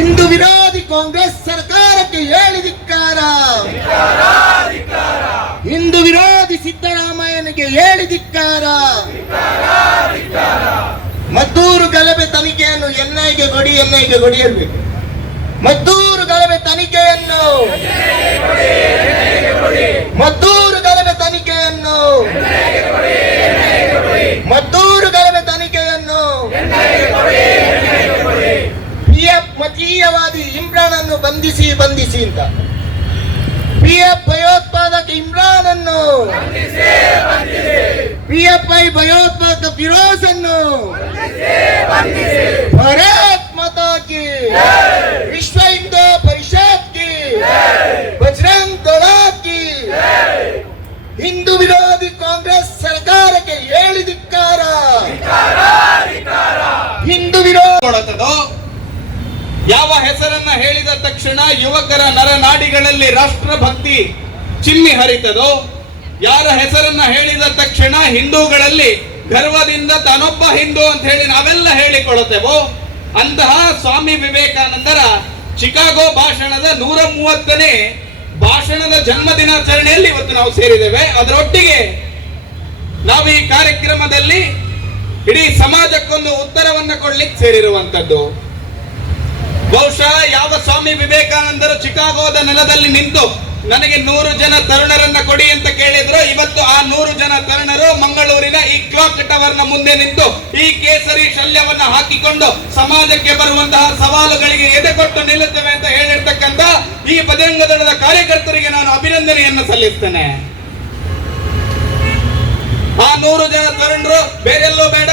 ಇಂದು ವಿರೋಧಿ ಕಾಂಗ್ರೆಸ್ ಸರ್ಕಾರಕ್ಕೆ ಹೇಳಿದಿಕ್ಕಾರ ಇಂದು ವಿರೋಧಿ ಸಿದ್ದರಾಮಯ್ಯನಿಗೆ ಹೇಳಿದಿಕ್ಕಾರ ಮದ್ದೂರು ಗಲಭೆ ತನಿಖೆಯನ್ನು ಎನ್ಐಗೆ ಕೊಡಿ ಎನ್ಐಗೆ ಕೊಡಿ ಮದ್ದೂರು ಗಲಭೆ ತನಿಖೆಯನ್ನು ಮದ್ದೂರು ಘಾತೀಯವಾದಿ ಇಮ್ರಾನ್ ಅನ್ನು ಬಂಧಿಸಿ ಬಂಧಿಸಿ ಅಂತ ಪಿ ಭಯೋತ್ಪಾದಕ ಇಮ್ರಾನ್ ಅನ್ನು ಪಿ ಐ ಭಯೋತ್ಪಾದಕ ಫಿರೋಸ್ ಅನ್ನು ಭರತ್ಮತಾಕಿ ವಿಶ್ವ ಹಿಂದೂ ಪರಿಷತ್ಗೆ ಬಜರಂಗ್ ದಳ ಹಿಂದೂ ವಿರೋಧಿ ಕಾಂಗ್ರೆಸ್ ಸರ್ಕಾರಕ್ಕೆ ಹೇಳಿದಿಕ್ಕಾರ ಹಿಂದೂ ವಿರೋಧ ಹೆಸರನ್ನ ಹೇಳಿದ ತಕ್ಷಣ ಯುವಕರ ನರನಾಡಿಗಳಲ್ಲಿ ರಾಷ್ಟ್ರಭಕ್ತಿ ಚಿಮ್ಮಿ ಹರಿತದೋ ಯಾರ ಹೆಸರನ್ನ ಹೇಳಿದ ತಕ್ಷಣ ಹಿಂದೂಗಳಲ್ಲಿ ಗರ್ವದಿಂದ ತಾನೊಬ್ಬ ಹಿಂದೂ ಅಂತ ಹೇಳಿ ನಾವೆಲ್ಲ ಹೇಳಿಕೊಳ್ಳುತ್ತೇವೋ ಅಂತಹ ಸ್ವಾಮಿ ವಿವೇಕಾನಂದರ ಚಿಕಾಗೋ ಭಾಷಣದ ನೂರ ಮೂವತ್ತನೇ ಭಾಷಣದ ಜನ್ಮ ದಿನಾಚರಣೆಯಲ್ಲಿ ಇವತ್ತು ನಾವು ಸೇರಿದ್ದೇವೆ ಅದರೊಟ್ಟಿಗೆ ನಾವು ಈ ಕಾರ್ಯಕ್ರಮದಲ್ಲಿ ಇಡೀ ಸಮಾಜಕ್ಕೊಂದು ಉತ್ತರವನ್ನು ಕೊಡ್ಲಿಕ್ಕೆ ಸೇರಿರುವಂತದ್ದು ಬಹುಶಃ ಯಾವ ಸ್ವಾಮಿ ವಿವೇಕಾನಂದರು ಚಿಕಾಗೋದ ನೆಲದಲ್ಲಿ ನಿಂತು ನನಗೆ ನೂರು ಜನ ತರುಣರನ್ನ ಕೊಡಿ ಅಂತ ಕೇಳಿದ್ರು ಇವತ್ತು ಆ ನೂರು ಜನ ತರುಣರು ಮಂಗಳೂರಿನ ಈ ಕ್ಲಾಕ್ ಟವರ್ನ ಮುಂದೆ ನಿಂತು ಈ ಕೇಸರಿ ಶಲ್ಯವನ್ನ ಹಾಕಿಕೊಂಡು ಸಮಾಜಕ್ಕೆ ಬರುವಂತಹ ಸವಾಲುಗಳಿಗೆ ಎದೆ ಕೊಟ್ಟು ನಿಲ್ಲುತ್ತವೆ ಅಂತ ಹೇಳಿರ್ತಕ್ಕಂತ ಈ ಬಜರಂಗ ಕಾರ್ಯಕರ್ತರಿಗೆ ನಾನು ಅಭಿನಂದನೆಯನ್ನು ಸಲ್ಲಿಸ್ತೇನೆ ಆ ನೂರು ಜನ ತರುಣರು ಬೇರೆಲ್ಲೂ ಬೇಡ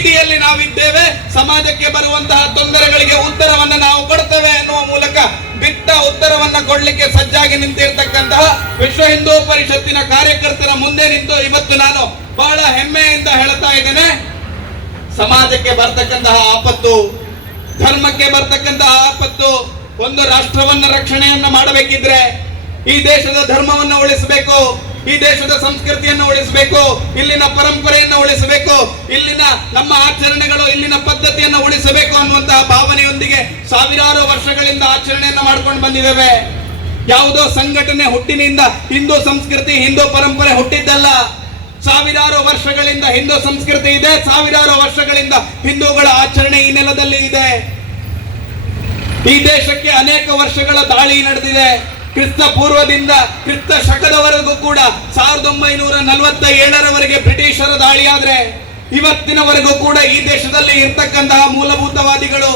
ಬೀದಿಯಲ್ಲಿ ನಾವಿದ್ದೇವೆ ಸಮಾಜಕ್ಕೆ ಬರುವಂತಹ ತೊಂದರೆಗಳಿಗೆ ಉತ್ತರವನ್ನು ನಾವು ಕೊಡ್ತೇವೆ ಅನ್ನುವ ಮೂಲಕ ಬಿಟ್ಟ ಉತ್ತರವನ್ನ ಕೊಡ್ಲಿಕ್ಕೆ ಸಜ್ಜಾಗಿ ನಿಂತಿರ್ತಕ್ಕಂತಹ ವಿಶ್ವ ಹಿಂದೂ ಪರಿಷತ್ತಿನ ಕಾರ್ಯಕರ್ತರ ಮುಂದೆ ನಿಂತು ಇವತ್ತು ನಾನು ಬಹಳ ಹೆಮ್ಮೆಯಿಂದ ಹೇಳ್ತಾ ಇದ್ದೇನೆ ಸಮಾಜಕ್ಕೆ ಬರ್ತಕ್ಕಂತಹ ಆಪತ್ತು ಧರ್ಮಕ್ಕೆ ಬರ್ತಕ್ಕಂತಹ ಆಪತ್ತು ಒಂದು ರಾಷ್ಟ್ರವನ್ನ ರಕ್ಷಣೆಯನ್ನ ಮಾಡಬೇಕಿದ್ರೆ ಈ ದೇಶದ ಧರ್ಮವನ್ನು ಉಳಿಸಬೇಕು ಈ ದೇಶದ ಸಂಸ್ಕೃತಿಯನ್ನು ಉಳಿಸಬೇಕು ಇಲ್ಲಿನ ಪರಂಪರೆಯನ್ನು ಉಳಿಸಬೇಕು ಇಲ್ಲಿನ ನಮ್ಮ ಆಚರಣೆಗಳು ಇಲ್ಲಿನ ಪದ್ಧತಿಯನ್ನು ಉಳಿಸಬೇಕು ಅನ್ನುವಂತಹ ಭಾವನೆಯೊಂದಿಗೆ ಸಾವಿರಾರು ವರ್ಷಗಳಿಂದ ಆಚರಣೆಯನ್ನು ಮಾಡ್ಕೊಂಡು ಬಂದಿದ್ದೇವೆ ಯಾವುದೋ ಸಂಘಟನೆ ಹುಟ್ಟಿನಿಂದ ಹಿಂದೂ ಸಂಸ್ಕೃತಿ ಹಿಂದೂ ಪರಂಪರೆ ಹುಟ್ಟಿದ್ದಲ್ಲ ಸಾವಿರಾರು ವರ್ಷಗಳಿಂದ ಹಿಂದೂ ಸಂಸ್ಕೃತಿ ಇದೆ ಸಾವಿರಾರು ವರ್ಷಗಳಿಂದ ಹಿಂದೂಗಳ ಆಚರಣೆ ಈ ನೆಲದಲ್ಲಿ ಇದೆ ಈ ದೇಶಕ್ಕೆ ಅನೇಕ ವರ್ಷಗಳ ದಾಳಿ ನಡೆದಿದೆ ಕ್ರಿಸ್ತ ಪೂರ್ವದಿಂದ ಕ್ರಿಸ್ತ ಶಕದವರೆಗೂ ಕೂಡ ಸಾವಿರದ ಒಂಬೈನೂರ ನಲವತ್ತ ಏಳರವರೆಗೆ ಬ್ರಿಟಿಷರ ದಾಳಿಯಾದ್ರೆ ಇವತ್ತಿನವರೆಗೂ ಕೂಡ ಈ ದೇಶದಲ್ಲಿ ಇರ್ತಕ್ಕಂತಹ ಮೂಲಭೂತವಾದಿಗಳು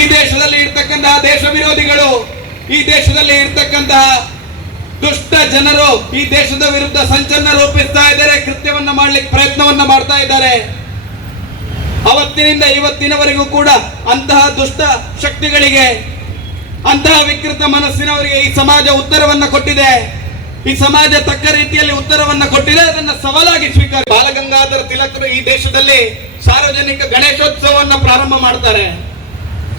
ಈ ದೇಶದಲ್ಲಿ ಇರ್ತಕ್ಕಂತಹ ದೇಶ ವಿರೋಧಿಗಳು ಈ ದೇಶದಲ್ಲಿ ಇರ್ತಕ್ಕಂತಹ ದುಷ್ಟ ಜನರು ಈ ದೇಶದ ವಿರುದ್ಧ ಸಂಚಲನ ರೂಪಿಸ್ತಾ ಇದ್ದಾರೆ ಕೃತ್ಯವನ್ನ ಮಾಡ್ಲಿಕ್ಕೆ ಪ್ರಯತ್ನವನ್ನ ಮಾಡ್ತಾ ಇದ್ದಾರೆ ಅವತ್ತಿನಿಂದ ಇವತ್ತಿನವರೆಗೂ ಕೂಡ ಅಂತಹ ದುಷ್ಟ ಶಕ್ತಿಗಳಿಗೆ ಅಂತಹ ವಿಕೃತ ಮನಸ್ಸಿನವರಿಗೆ ಈ ಸಮಾಜ ಉತ್ತರವನ್ನ ಕೊಟ್ಟಿದೆ ಈ ಸಮಾಜ ತಕ್ಕ ರೀತಿಯಲ್ಲಿ ಉತ್ತರವನ್ನ ಕೊಟ್ಟಿದೆ ಅದನ್ನ ಸವಾಲಾಗಿ ಸ್ವೀಕಾರ ಬಾಲಗಂಗಾಧರ ತಿಲಕರು ಈ ದೇಶದಲ್ಲಿ ಸಾರ್ವಜನಿಕ ಗಣೇಶೋತ್ಸವವನ್ನು ಪ್ರಾರಂಭ ಮಾಡ್ತಾರೆ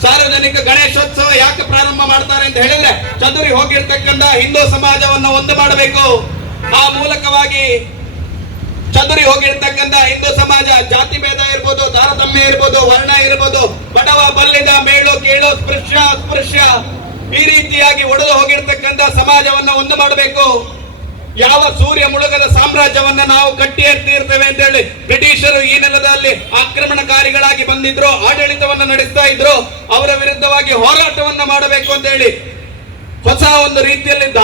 ಸಾರ್ವಜನಿಕ ಗಣೇಶೋತ್ಸವ ಯಾಕೆ ಪ್ರಾರಂಭ ಮಾಡ್ತಾರೆ ಅಂತ ಹೇಳಿದ್ರೆ ಚದುರಿ ಹೋಗಿರ್ತಕ್ಕಂಥ ಹಿಂದೂ ಸಮಾಜವನ್ನು ಒಂದು ಮಾಡಬೇಕು ಆ ಮೂಲಕವಾಗಿ ಚದುರಿ ಹೋಗಿರ್ತಕ್ಕಂಥ ಹಿಂದೂ ಸಮಾಜ ಜಾತಿ ಭೇದ ಇರ್ಬೋದು ತಾರತಮ್ಯ ಇರ್ಬೋದು ವರ್ಣ ಇರ್ಬೋದು ಬಡವ ಬಲ್ಲಿದ ಮೇಳು ಕೇಳು ಸ್ಪೃಶ್ಯ ಅಸ್ಪೃಶ್ಯ ಈ ರೀತಿಯಾಗಿ ಒಡೆದು ಹೋಗಿರ್ತಕ್ಕಂಥ ಸಮಾಜವನ್ನ ಒಂದು ಮಾಡಬೇಕು ಯಾವ ಸೂರ್ಯ ಮುಳುಗದ ಸಾಮ್ರಾಜ್ಯವನ್ನ ನಾವು ಕಟ್ಟಿ ಎತ್ತಿರ್ತೇವೆ ಅಂತ ಹೇಳಿ ಬ್ರಿಟಿಷರು ಈ ನೆಲದಲ್ಲಿ ಆಕ್ರಮಣಕಾರಿಗಳಾಗಿ ಬಂದಿದ್ರು ಆಡಳಿತವನ್ನ ನಡೆಸ್ತಾ ಇದ್ರು ಅವರ ವಿರುದ್ಧವಾಗಿ ಹೋರಾಟವನ್ನ ಮಾಡಬೇಕು ಅಂತ ಹೇಳಿ ಹೊಸ ಒಂದು ರೀತಿಯಲ್ಲಿ